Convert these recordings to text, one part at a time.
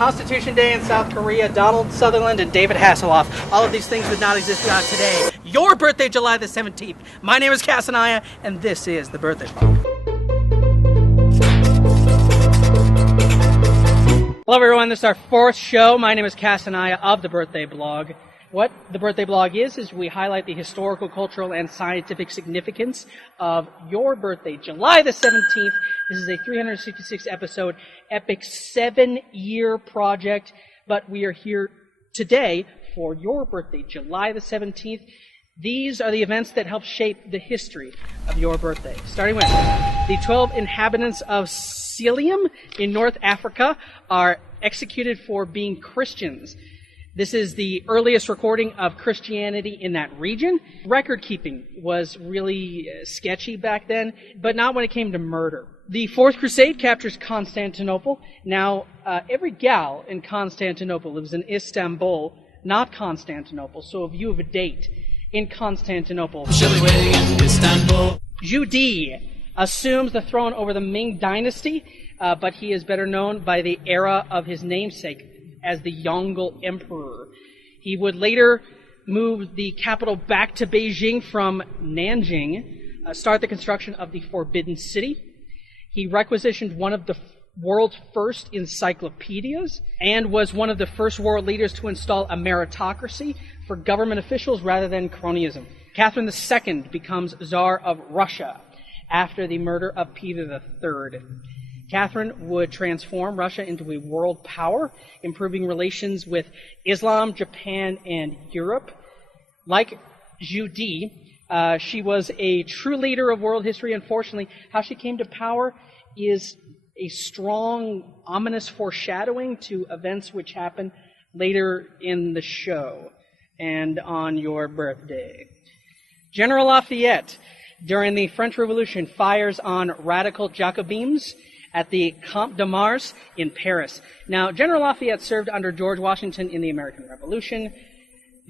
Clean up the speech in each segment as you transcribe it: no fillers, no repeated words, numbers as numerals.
Constitution Day in South Korea, Donald Sutherland, and David Hasselhoff. All of these things would not exist without today. Your birthday, July the 17th. My name is Anaya, and this is the Birthday Blog. Hello everyone, this is our fourth show. My name is Anaya of the Birthday Blog. What the Birthday Blog is we highlight the historical, cultural, and scientific significance of your birthday, July the 17th. This is a 366 episode, epic 7-year project, but we are here today for your birthday, July the 17th. These are the events that help shape the history of your birthday. Starting with the 12 inhabitants of Cilium in North Africa are executed for being Christians. This is the earliest recording of Christianity in that region. Record keeping was really sketchy back then, but not when it came to murder. The Fourth Crusade captures Constantinople. Now, every gal in Constantinople lives in Istanbul, not Constantinople. So if you have a date in Constantinople, Judi assumes the throne over the Ming dynasty, but he is better known by the era of his namesake as the Yongle Emperor. He would later move the capital back to Beijing from Nanjing, start the construction of the Forbidden City. He requisitioned one of the world's first encyclopedias and was one of the first world leaders to install a meritocracy for government officials rather than cronyism. Catherine II becomes Tsar of Russia after the murder of Peter III. Catherine would transform Russia into a world power, improving relations with Islam, Japan, and Europe. Like Judi, she was a true leader of world history. Unfortunately, how she came to power is a strong, ominous foreshadowing to events which happen later in the show and on your birthday. General Lafayette, during the French Revolution, fires on radical Jacobins at the Camp de Mars in Paris. Now, General Lafayette served under George Washington in the American Revolution.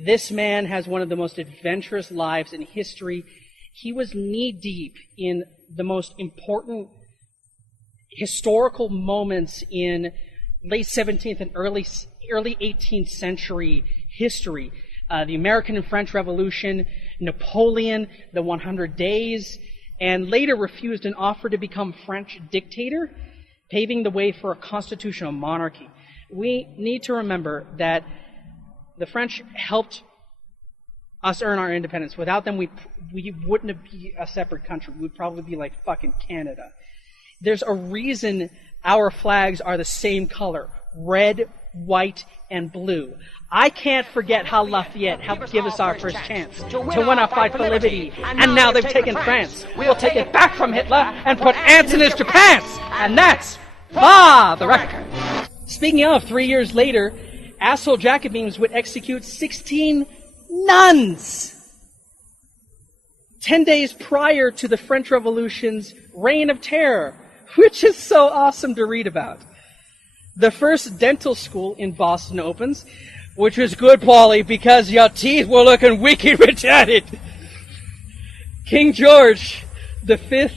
This man has one of the most adventurous lives in history. He was knee-deep in the most important historical moments in late 17th and early 18th century history. The American and French Revolution, Napoleon, the 100 Days, and later refused an offer to become French dictator, paving the way for a constitutional monarchy. We need to remember that the French helped us earn our independence. Without them, we wouldn't be a separate country. We'd probably be like fucking Canada. There's a reason our flags are the same color, red, white, and blue. I can't forget how Lafayette helped give us our first chance to win our fight for liberty. And now they've taken France. We'll take it back from Hitler and put ants in his Japans. And that's the record. Speaking of, 3 years later, asshole Jacobins would execute 16 nuns. 10 days prior to the French Revolution's reign of terror, which is so awesome to read about. The first dental school in Boston opens, which was good, Paulie, because your teeth were looking wicked retarded. King George V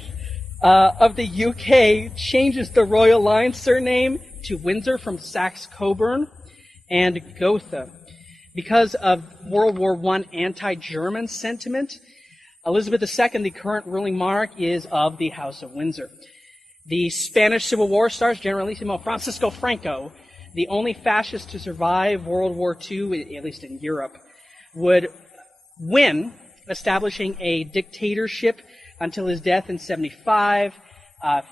of the UK changes the royal line surname to Windsor from Saxe-Coburn and Gotha. Because of World War I anti-German sentiment, Elizabeth II, the current ruling monarch, is of the House of Windsor. The Spanish Civil War stars Generalissimo Francisco Franco, the only fascist to survive World War II, at least in Europe, would win, establishing a dictatorship until his death in 1975.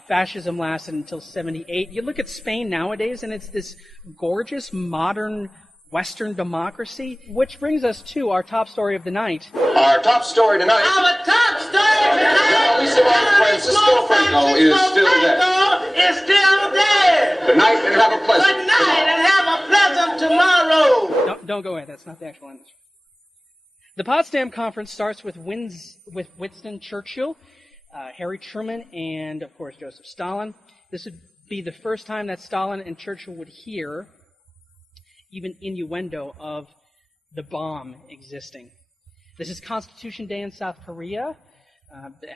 Fascism lasted until 1978. You look at Spain nowadays, and it's this gorgeous, modern, Western democracy, which brings us to our top story of the night. Our top story tonight. Our top story tonight. Francisco Franco is still there. Good night and have a pleasant. Good night and have a pleasant tomorrow. Don't go away. That's not the actual end. The Potsdam Conference starts with Winston Churchill, Harry Truman, and of course Joseph Stalin. This would be the first time that Stalin and Churchill would hear even innuendo of the bomb existing. This is Constitution Day in South Korea.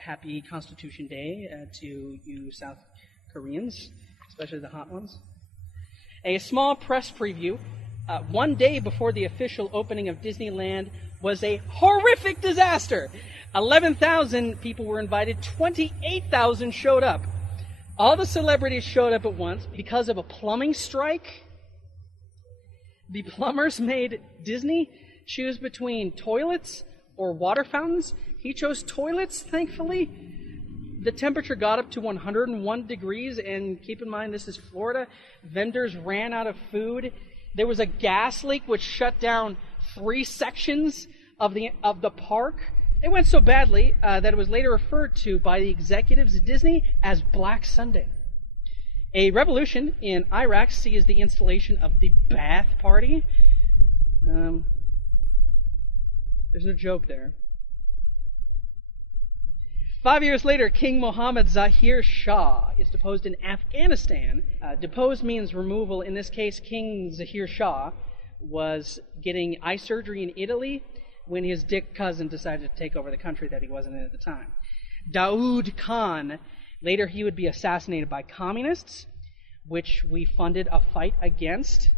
Happy Constitution Day to you South Koreans, especially the hot ones. A small press preview one day before the official opening of Disneyland was a horrific disaster. 11,000 people were invited, 28,000 showed up. All the celebrities showed up at once because of a plumbing strike. The plumbers made Disney choose between toilets or water fountains. He chose toilets, thankfully. The temperature got up to 101 degrees, and keep in mind this is Florida. Vendors ran out of food. There was a gas leak which shut down 3 sections of the park. It went so badly that it was later referred to by the executives at Disney as Black Sunday. A revolution in Iraq sees the installation of the bath party. There's no joke there. 5 years later, King Mohammed Zahir Shah is deposed in Afghanistan. Deposed means removal. In this case, King Zahir Shah was getting eye surgery in Italy when his dick cousin decided to take over the country that he wasn't in at the time. Daoud Khan, later he would be assassinated by communists, which we funded a fight against.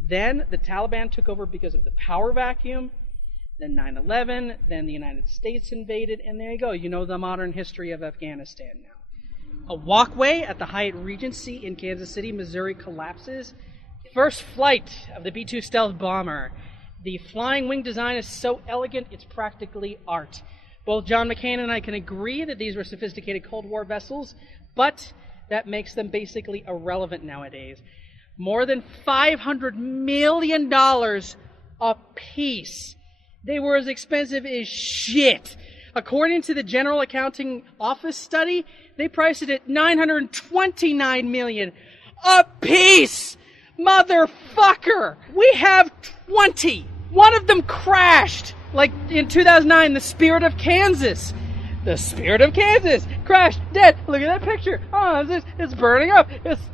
Then the Taliban took over because of the power vacuum. Then 9/11, then the United States invaded, and there you go. You know the modern history of Afghanistan now. A walkway at the Hyatt Regency in Kansas City, Missouri collapses. First flight of the B-2 stealth bomber. The flying wing design is so elegant, it's practically art. Both John McCain and I can agree that these were sophisticated Cold War vessels, but that makes them basically irrelevant nowadays. More than $500 million a piece. They were as expensive as shit. According to the General Accounting Office study, they priced it at $929 million a piece. Motherfucker! We have 20. One of them crashed. Like in 2009, the Spirit of Kansas. The Spirit of Kansas crashed, dead. Look at that picture. Oh, it's burning up.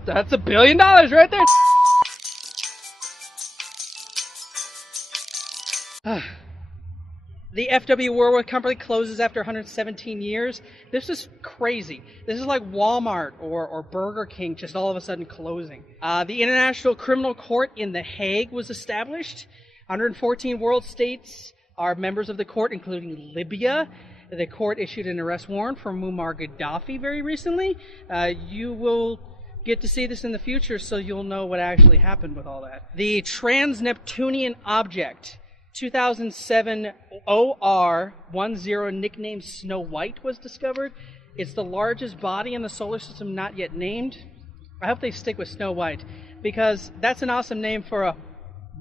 That's $1 billion right there. The FW Woolworth Company closes after 117 years. This is crazy. This is like Walmart or Burger King just all of a sudden closing. The International Criminal Court in The Hague was established. 114 world states are members of the court, including Libya. The court issued an arrest warrant for Muammar Gaddafi very recently. You will get to see this in the future, so you'll know what actually happened with all that. The Trans-Neptunian Object, 2007 OR10, nicknamed Snow White, was discovered. It's the largest body in the solar system not yet named. I hope they stick with Snow White, because that's an awesome name for a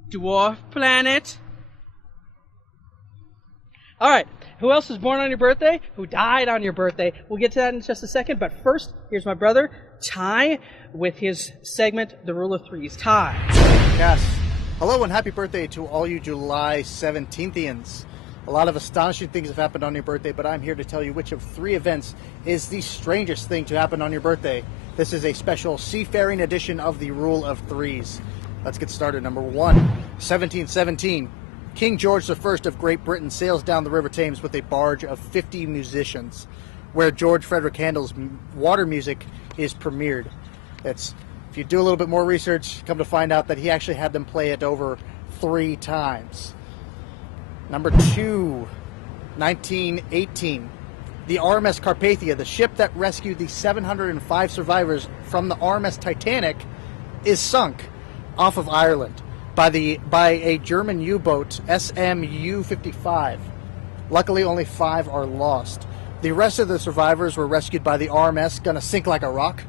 dwarf planet. All right, who else was born on your birthday? Who died on your birthday? We'll get to that in just a second, but first, here's my brother, Ty, with his segment, The Rule of Threes. Ty. Yes. Hello and happy birthday to all you July 17thians. A lot of astonishing things have happened on your birthday, but I'm here to tell you which of 3 events is the strangest thing to happen on your birthday. This is a special seafaring edition of the Rule of Threes. Let's get started. Number 1, 1717. King George I of Great Britain sails down the River Thames with a barge of 50 musicians, where George Frederick Handel's Water Music is premiered. If you do a little bit more research, come to find out that he actually had them play it over 3 times. Number 2, 1918. The RMS Carpathia, the ship that rescued the 705 survivors from the RMS Titanic, is sunk off of Ireland by a German U-boat, SMU-55. Luckily, only 5 are lost. The rest of the survivors were rescued by the RMS Gonna Sink Like a Rock,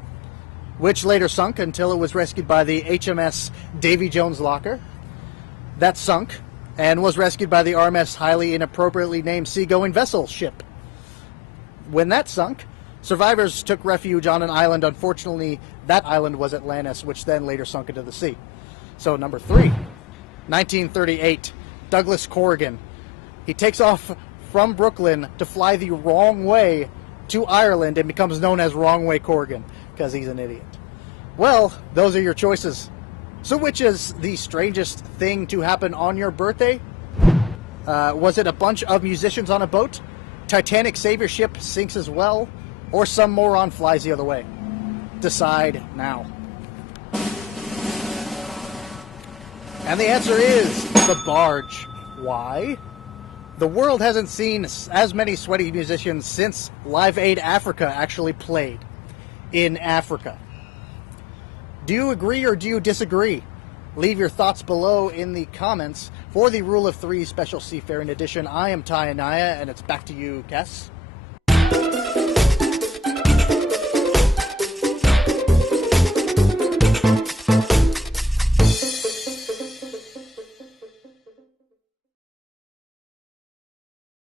which later sunk until it was rescued by the HMS Davy Jones Locker. That sunk and was rescued by the RMS highly inappropriately named Seagoing Vessel ship. When that sunk, survivors took refuge on an island. Unfortunately, that island was Atlantis, which then later sunk into the sea. So number 3, 1938, Douglas Corrigan. He takes off from Brooklyn to fly the wrong way to Ireland and becomes known as Wrong Way Corrigan because he's an idiot. Well, those are your choices. So which is the strangest thing to happen on your birthday? Was it a bunch of musicians on a boat? Titanic savior ship sinks as well? Or some moron flies the other way? Decide now. And the answer is the barge. Why? The world hasn't seen as many sweaty musicians since Live Aid Africa actually played in Africa. Do you agree or do you disagree? Leave your thoughts below in the comments. For the Rule of Three Special Seafaring Edition, I am Anaya, and it's back to you, Kess.